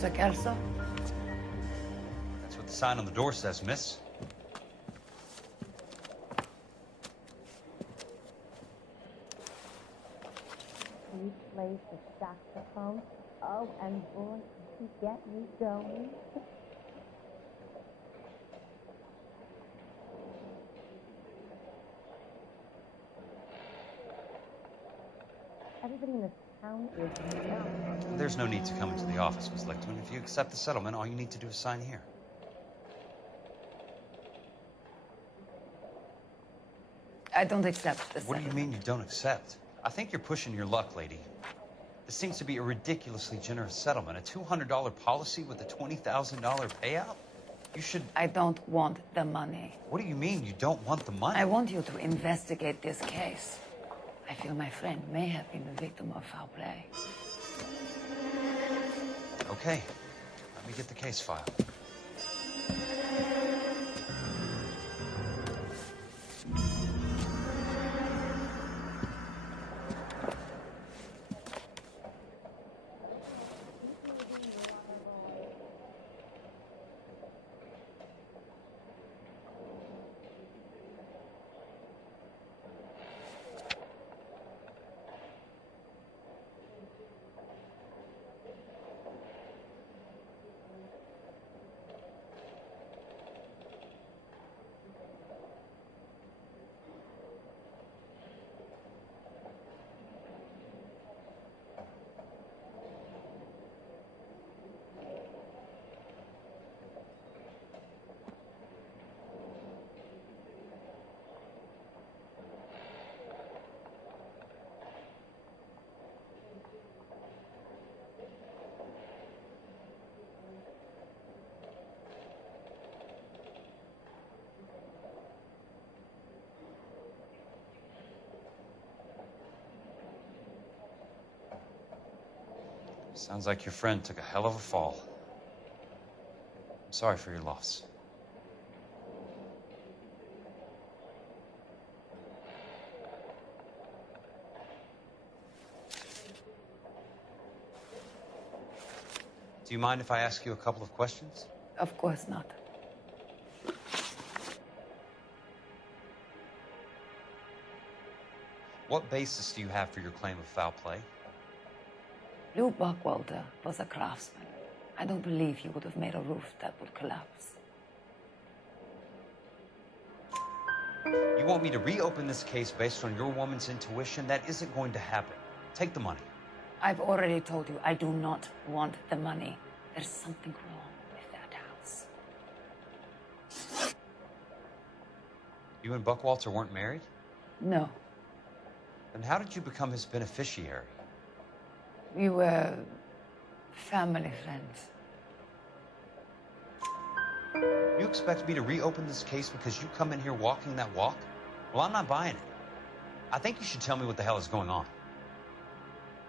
Mr. Kelso? That's what the sign on the door says, miss. He plays the saxophone. Oh, and boy, did he get you going. Everybody in this town is nuts. There's no need to come into the office, Miss Lichtman. If you accept the settlement, all you need to do is sign here. I don't accept the What do you mean you don't accept? I think you're pushing your luck, lady. This seems to be a ridiculously generous settlement. A $200 policy with a $20,000 payout? You should... I don't want the money. What do you mean you don't want the money? I want you to investigate this case. I feel my friend may have been the victim of foul play. Okay. Let me get the case file. Sounds like your friend took a hell of a fall. I'm sorry for your loss. Do you mind if I ask you a couple of questions? Of course not. What basis do you have for your claim of foul play? Lou Buckwalter was a craftsman. I don't believe he would have made a roof that would collapse. You want me to reopen this case based on your woman's intuition? That isn't going to happen. Take the money. I've already told you I do not want the money. There's something wrong with that house. You and Buckwalter weren't married? No. Then how did you become his beneficiary? We were family friends. You expect me to reopen this case because you come in here walking that walk? Well, I'm not buying it. I think you should tell me what the hell is going on.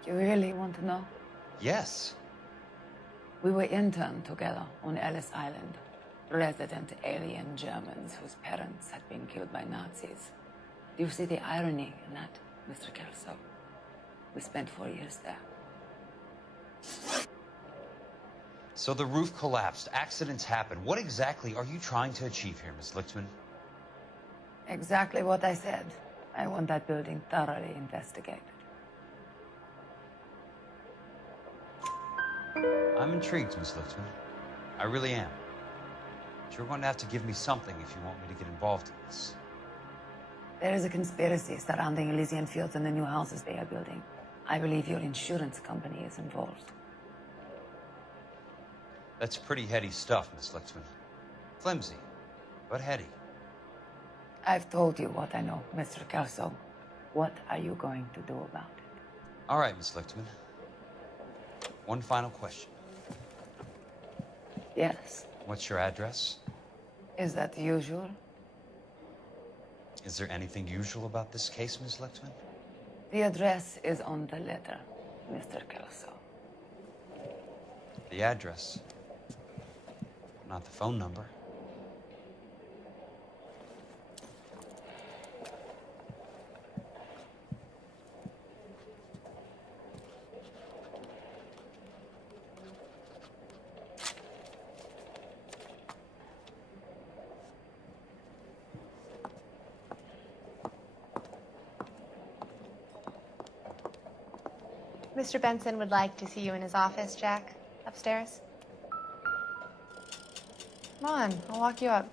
You really want to know? Yes. We were interned together on Ellis Island. Resident alien Germans whose parents had been killed by Nazis. Do you see the irony in that, Mr. Kelso? We spent 4 years there. So the roof collapsed, accidents happen. What exactly are you trying to achieve here, Miss Lichtman? Exactly what I said. I want that building thoroughly investigated. I'm intrigued, Miss Lichtman. I really am. But you're going to have to give me something if you want me to get involved in this. There is a conspiracy surrounding Elysian Fields and the new houses they are building. I believe your insurance company is involved. That's pretty heady stuff, Miss Lichtman. Flimsy, but heady. I've told you what I know, Mr. Kelso. What are you going to do about it? All right, Miss Lichtman. One final question. Yes. What's your address? Is that usual? Is there anything usual about this case, Miss Lichtman? The address is on the letter, Mr. Kelso. The address, not the phone number. Mr. Benson would like to see you in his office, Jack. Upstairs. Come on, I'll walk you up.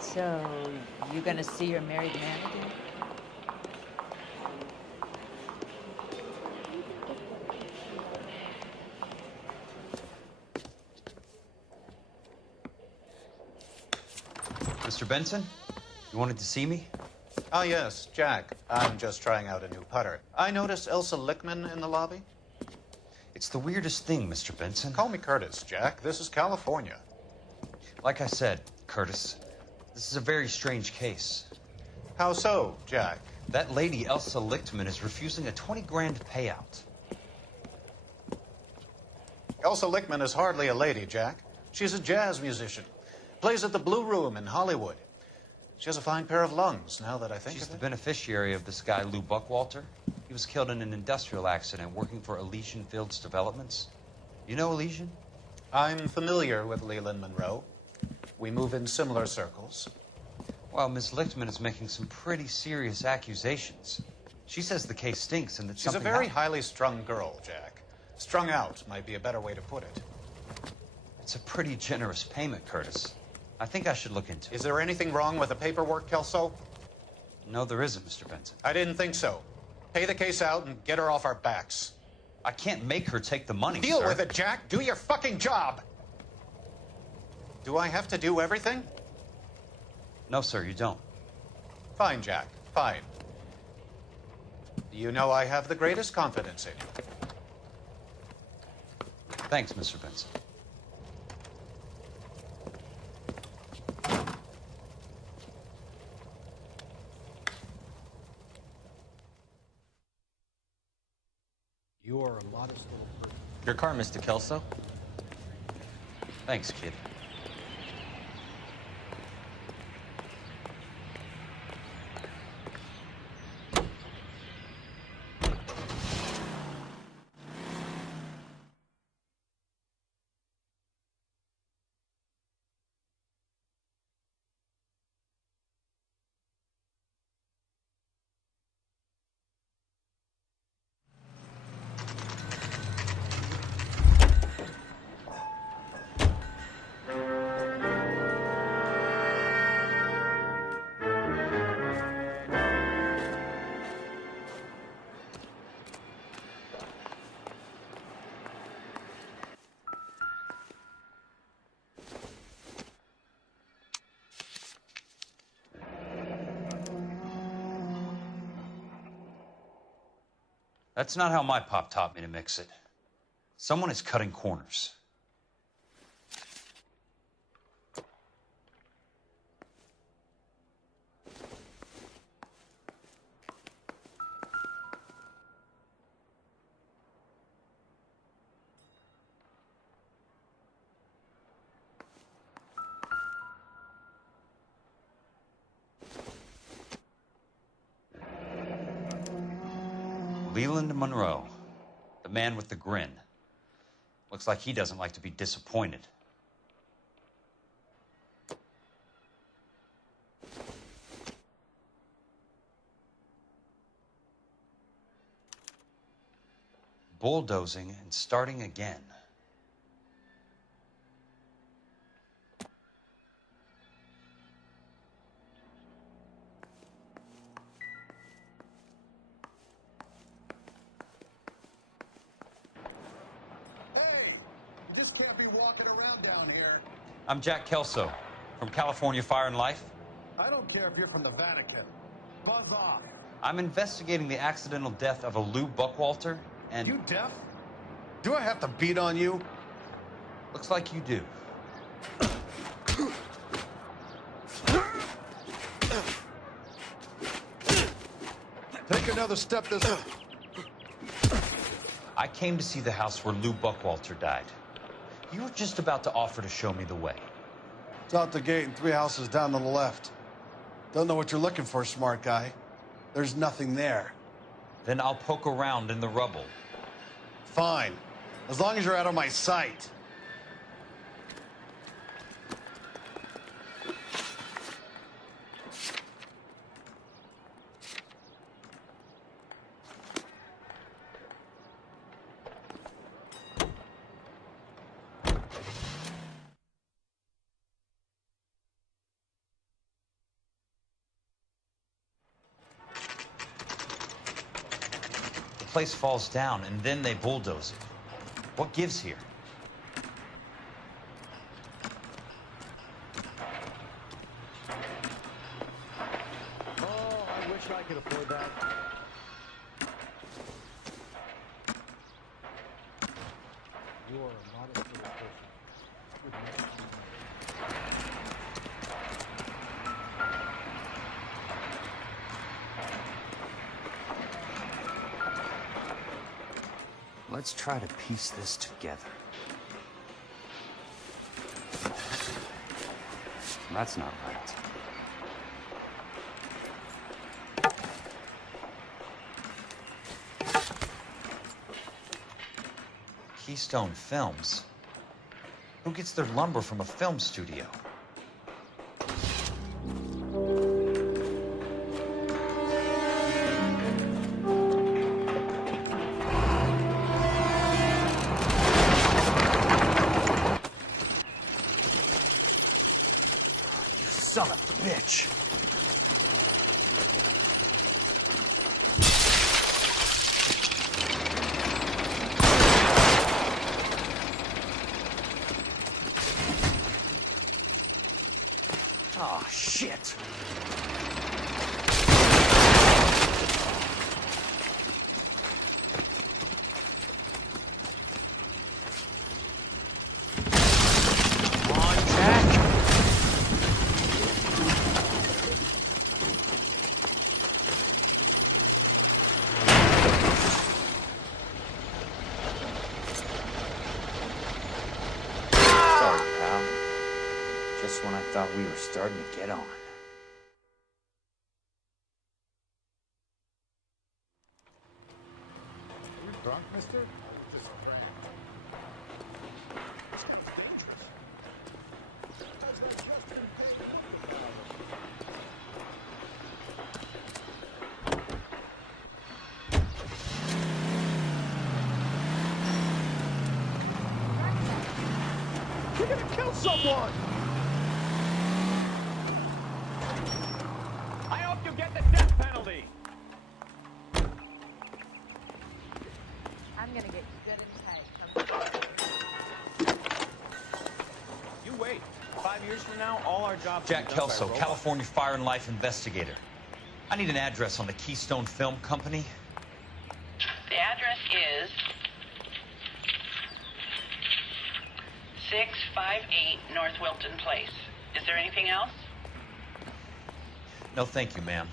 So, you gonna see your married man again? Mr. Benson, you wanted to see me? Ah, yes, Jack. I'm just trying out a new putter. I noticed Elsa Lickman in the lobby. It's the weirdest thing, Mr. Benson. Call me Curtis, Jack. This is California. Like I said, Curtis, this is a very strange case. How so, Jack? That lady, Elsa Lichtman, is refusing a 20 grand payout. Elsa Lickman is hardly a lady, Jack. She's a jazz musician. Plays at the Blue Room in Hollywood. She has a fine pair of lungs, now that I think She's of the it. beneficiary of this guy, Lou Buckwalter. He was killed in an industrial accident working for Elysian Fields Developments. You know Elysian? I'm familiar with Leland Monroe. We move in similar circles. Well, Miss Lichtman is making some pretty serious accusations. She says the case stinks and that She's a something very happened. highly strung girl, Jack. Strung out might be a better way to put it. It's a pretty generous payment, Curtis. I think I should look into it. Is there anything wrong with the paperwork, Kelso? No, there isn't, Mr. Benson. I didn't think so. Pay the case out and get her off our backs. I can't make her take the money, Deal sir. with it, Jack. Do your fucking job. Do I have to do everything? No, sir, you don't. Fine, Jack. Fine. You know I have the greatest confidence in you. Thanks, Mr. Benson. You are a modest little person. Your car, Mr. Kelso. Thanks, kid. That's not how my pop taught me to mix it. Someone is cutting corners. Leland Monroe, the man with the grin. Looks like he doesn't like to be disappointed. Bulldozing and starting again. Just can't be walking around down here. I'm Jack Kelso from California Fire and Life. I don't care if you're from the Vatican. Buzz off. I'm investigating the accidental death of a Lou Buckwalter, and You deaf? Do I have to beat on you? looks like you do. Take another step this way. I came to see the house where Lou Buckwalter died. You were just about to offer to show me the way. It's out the gate and 3 houses down on the left. Don't know what you're looking for, smart guy. There's nothing there. Then I'll poke around in the rubble. Fine. As long as you're out of my sight. The place falls down, and then they bulldoze it. What gives here? Oh, I wish I could afford that. You are a modest little person. Would never do that. Let's try to piece this together. That's not right. Keystone Films? Who gets their lumber from a film studio? Son of a bitch. Oh, shit. Come on, Jack. Just when I thought we were starting to get on. Are you drunk, mister? Just You're gonna kill someone! I hope you get the death penalty! I'm gonna get you good and tight. You wait. 5 years from now, all our jobs Jack will be done by Kelso, robots. California Fire and Life Investigator. I need an address on the Keystone Film Company. The address is 658 North Wilton Place. Is there anything else? No, thank you, ma'am.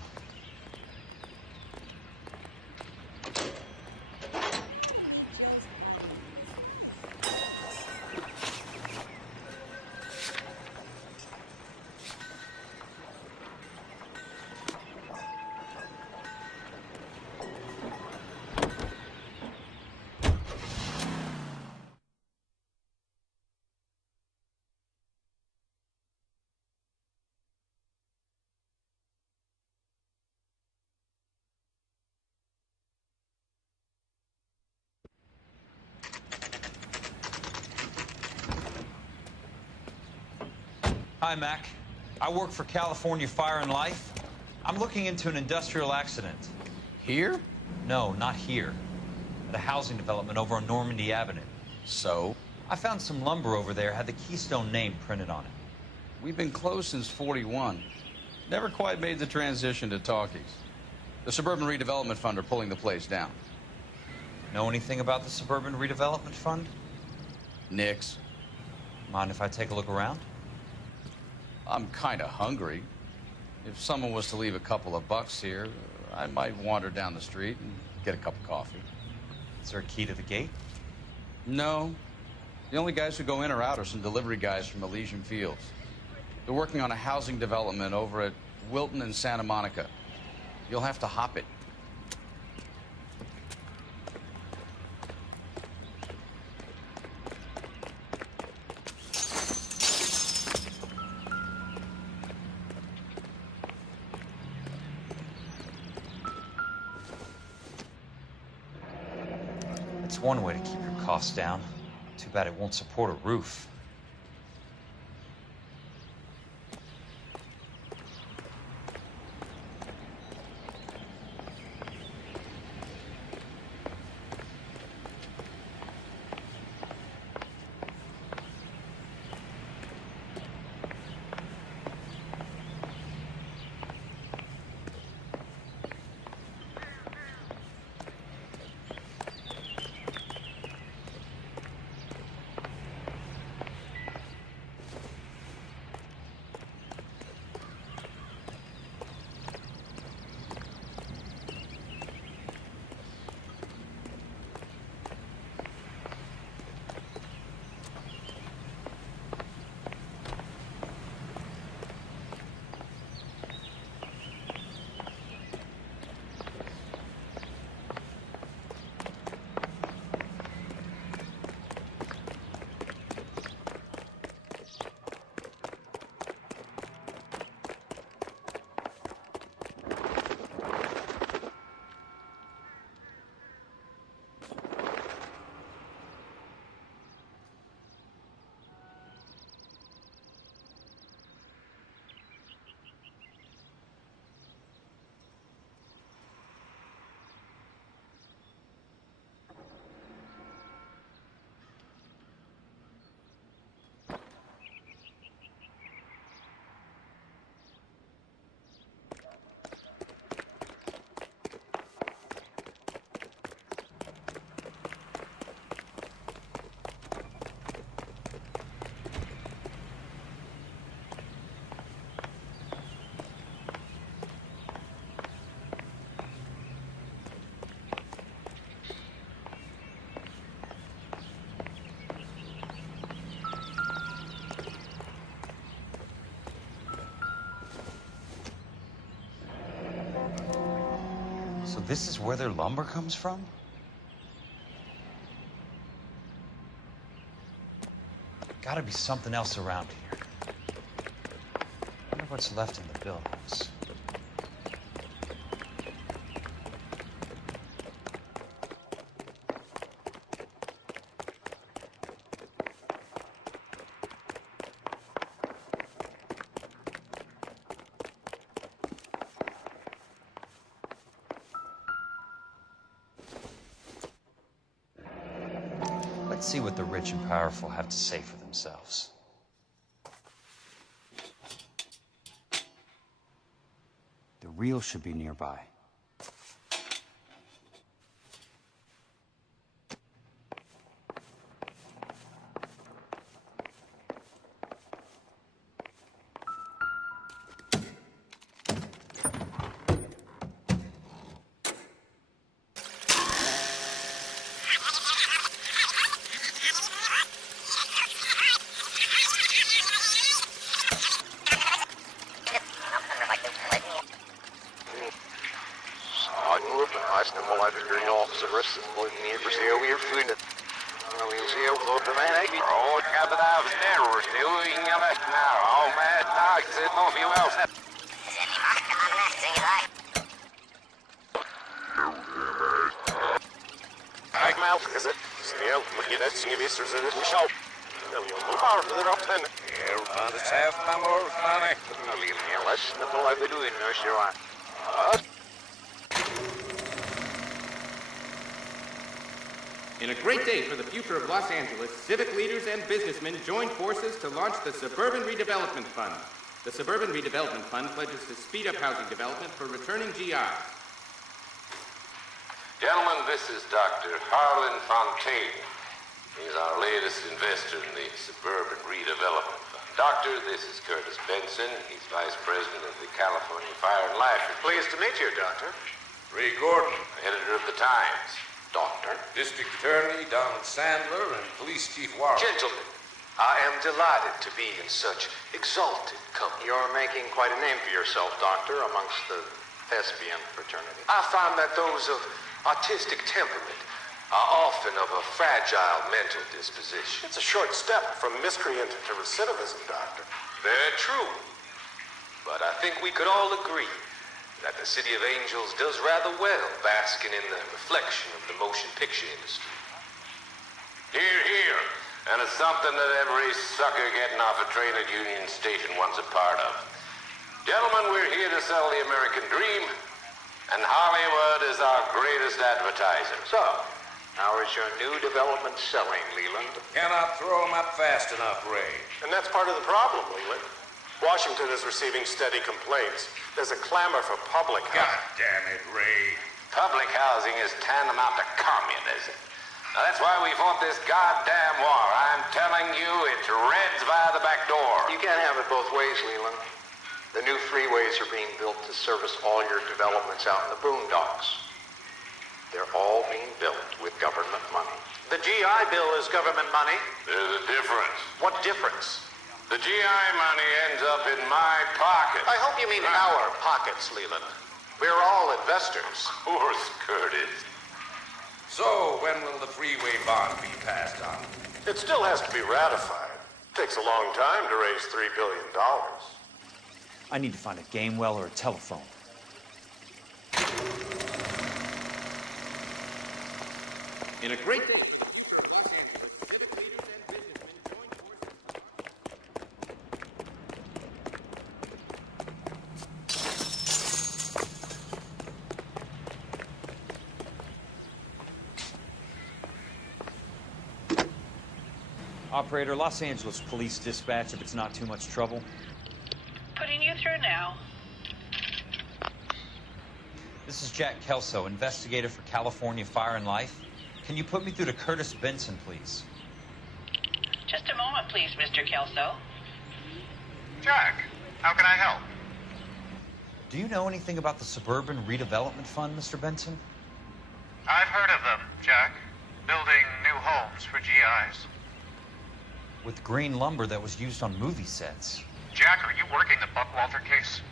Hi, Mac. I work for California Fire and Life. I'm looking into an industrial accident. Here? No, not here. At a housing development over on Normandy Avenue. So? I found some lumber over there, had the Keystone name printed on it. We've been closed since '41. Never quite made the transition to talkies. The Suburban Redevelopment Fund are pulling the place down. Know anything about the Suburban Redevelopment Fund? Nix. Mind if I take a look around? I'm kind of hungry. If someone was to leave a couple of bucks here, I might wander down the street and get a cup of coffee. Is there a key to the gate? No. The only guys who go in or out are some delivery guys from Elysian Fields. They're working on a housing development over at Wilton and Santa Monica. You'll have to hop it. It's one way to keep your costs down. Too bad it won't support a roof. So this is where their lumber comes from? Gotta be something else around here. Wonder what's left in the buildings. Let's see what the rich and powerful have to say for themselves. The real should be nearby. In a great day for the future of Los Angeles, civic leaders and businessmen joined forces to launch the Suburban Redevelopment Fund. The Suburban Redevelopment Fund pledges to speed up housing development for returning GIs. Gentlemen, this is Dr. Harlan Fontaine. He's our latest investor in the Suburban Redevelopment Fund. Doctor, this is Curtis Benson. He's Vice President of the California Fire and Life. Pleased to meet you, Doctor. Ray Gordon, editor of the Times. Doctor. District Attorney Donald Sandler and Police Chief Warren. Gentlemen, I am delighted to be in such exalted company. You're making quite a name for yourself, Doctor, amongst the thespian fraternity. I find that those of artistic temperament are often of a fragile mental disposition. It's a short step from miscreant to recidivism, Doctor. Very true. But I think we could all agree that the City of Angels does rather well basking in the reflection of the motion picture industry. Hear, hear. And it's something that every sucker getting off a train at Union Station wants a part of. Gentlemen, we're here to sell the American dream, and Hollywood is our greatest advertiser. So, how is your new development selling, Leland? Cannot throw them up fast enough, Ray. And that's part of the problem, Leland. Washington is receiving steady complaints. There's a clamor for public housing. God damn it, Ray. Public housing is tantamount to communism. Now, that's why we fought this goddamn war. I'm telling you, it's Reds via the back door. You can't have it both ways, Leland. The new freeways are being built to service all your developments out in the boondocks. They're all being built with government money. The GI Bill is government money. There's a difference. What difference? The GI money ends up in my pocket. I hope you mean our pockets, Leland. We're all investors. Of course, Curtis. So, when will the freeway bond be passed on? It still has to be ratified. Takes a long time to raise $3 billion. I need to find a game well or a telephone. In a great day. Operator, Los Angeles Police Dispatch, if it's not too much trouble. Putting you through now. This is Jack Kelso, investigator for California Fire and Life. Can you put me through to Curtis Benson, please? Just a moment, please, Mr. Kelso. Jack, how can I help? Do you know anything about the Suburban Redevelopment Fund, Mr. Benson? I've heard of them, Jack. Building new homes for GIs. With green lumber that was used on movie sets. Jack, are you working the Buckwalter case?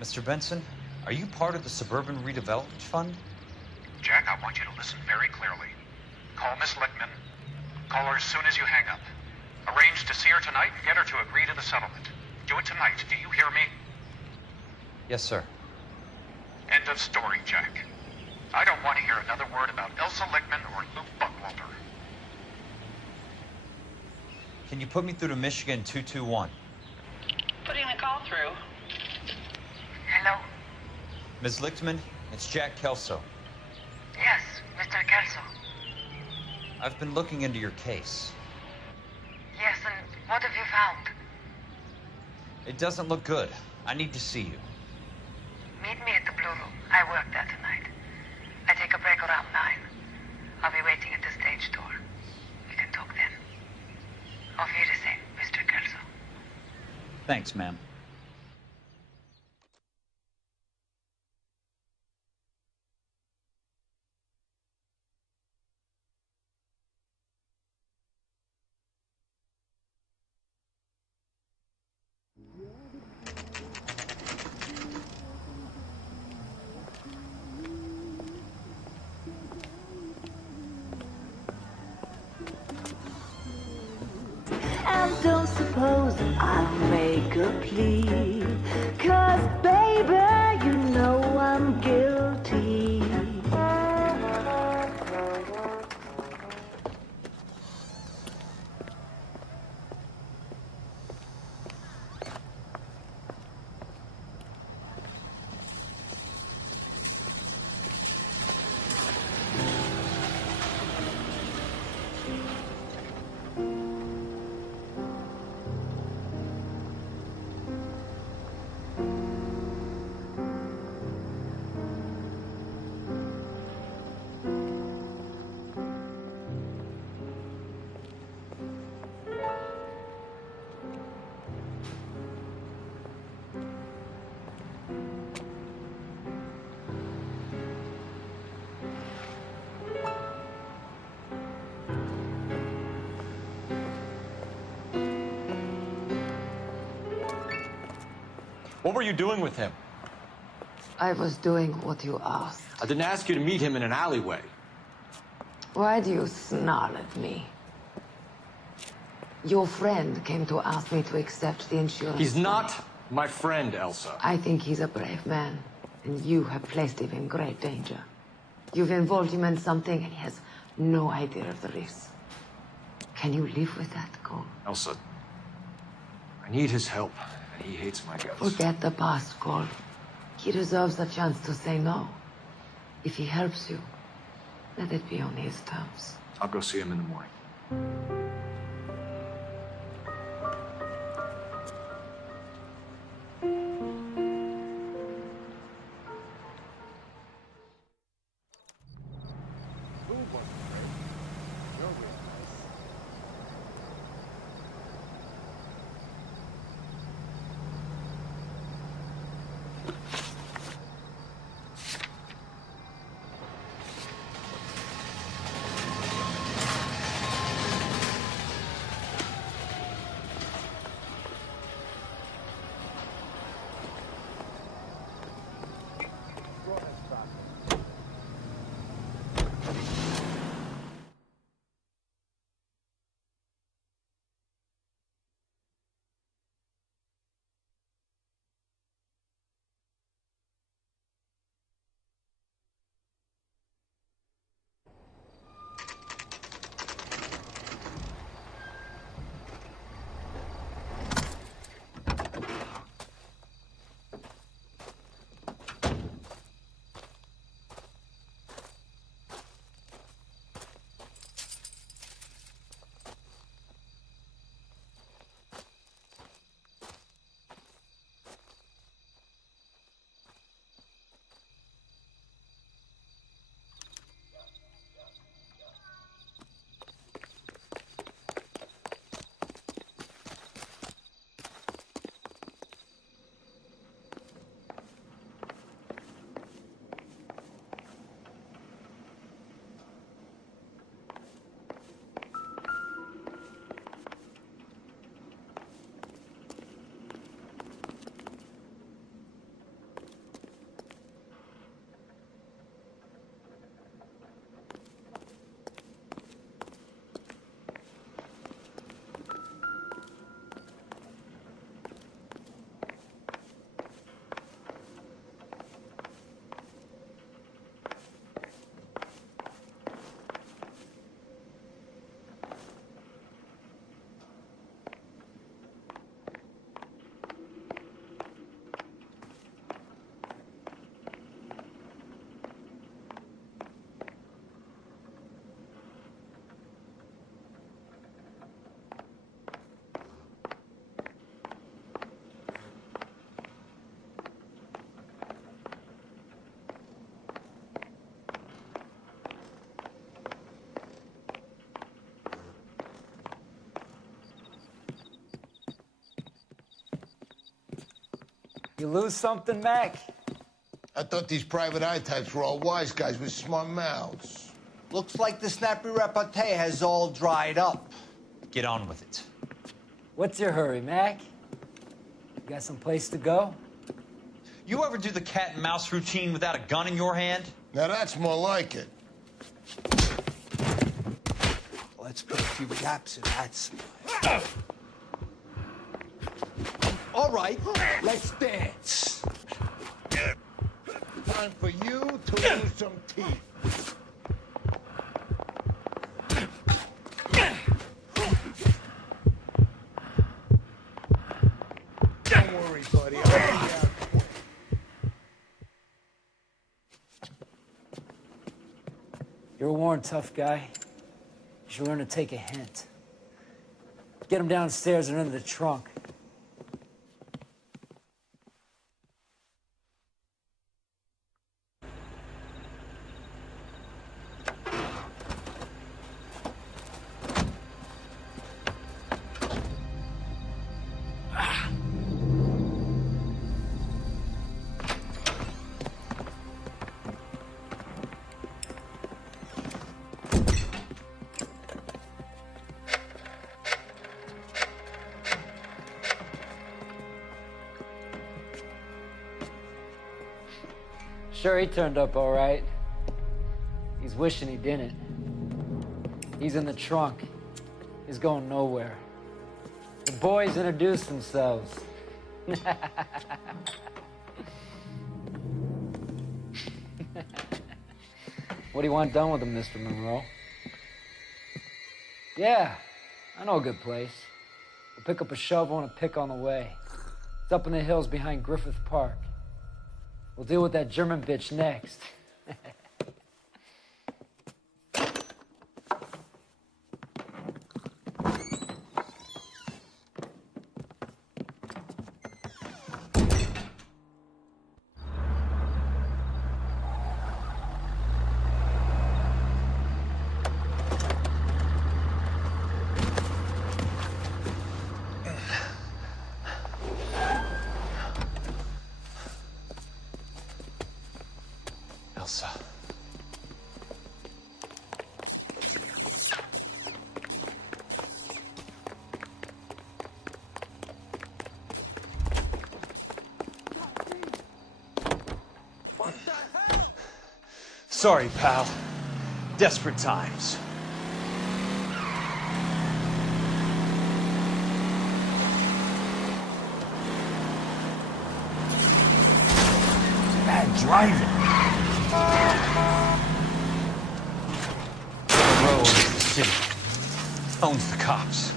Mr. Benson, are you part of the Suburban Redevelopment Fund? Jack, I want you to listen very clearly. Call Miss Lichtman. Call her as soon as you hang up. Arrange to see her tonight and get her to agree to the settlement. Do it tonight. Do you hear me? Yes, sir. End of story, Jack. I don't want to hear another word about Elsa Lichtman or Luke Buckwalter. Can you put me through to Michigan 221? Putting the call through. Hello? Ms. Lichtman, it's Jack Kelso. Yes, Mr. Kelso. I've been looking into your case. Yes, and what have you found? It doesn't look good. I need to see you. Meet me at the Blue Room. I work there tonight. I take a break around 9. I'll be waiting at the stage door. We can talk then. Auf Wiedersehen, Mr. Kelso. Thanks, ma'am. And don't suppose I'll make a plea. What were you doing with him? I was doing what you asked. I didn't ask you to meet him in an alleyway. Why do you snarl at me? Your friend came to ask me to accept the insurance. He's not my friend, Elsa. I think he's a brave man, and you have placed him in great danger. You've involved him in something, and he has no idea of the risk. Can you live with that, Cole? Elsa, I need his help, and he hates my guts. Forget the past, Cole. He deserves a chance to say no. If he helps you, let it be on his terms. I'll go see him in the morning. You lose something, Mac? I thought these private eye types were all wise guys with smart mouths. Looks like the snappy repartee has all dried up. Get on with it. What's your hurry, Mac? You got some place to go? You ever do the cat and mouse routine without a gun in your hand? Now that's more like it. Let's put a few gaps in that smile. All right, let's dance. Time for you to lose some teeth. Don't worry, buddy. I'll be out quick. You're a worn, tough guy. You should learn to take a hint. Get him downstairs and into the trunk. sure he turned up all right. He's wishing he didn't. He's in the trunk. He's going nowhere. The boys introduced themselves. What do you want done with him, Mr. Monroe? Yeah, I know a good place. We'll pick up a shovel and a pick on the way. It's up in the hills behind Griffith Park. We'll deal with that German bitch next. Elsa. Sorry, pal. Desperate times. Bad driving. Monroe owns the city. Owns the cops.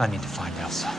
I need to find Elsa.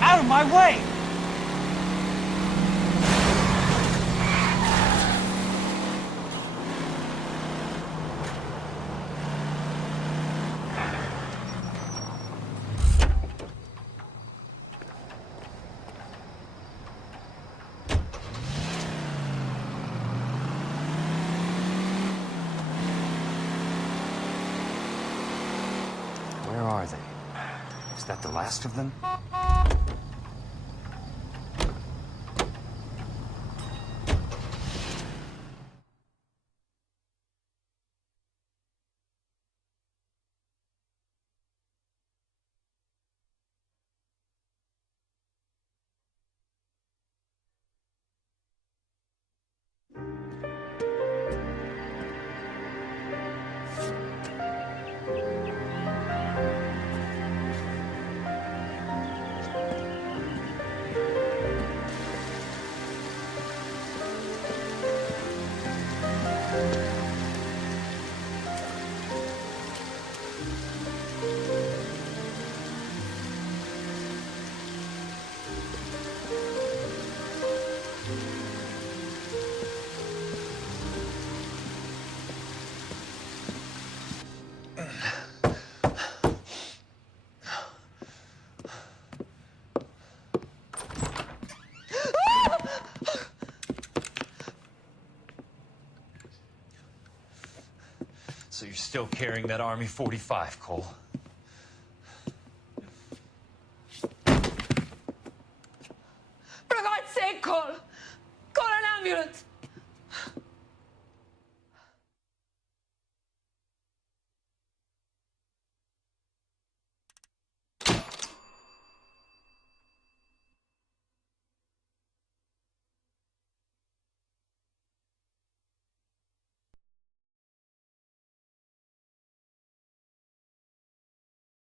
Out of my way! Where are they? Is that the last of them? So you're still carrying that Army 45, Cole? For God's sake, Cole! Call an ambulance!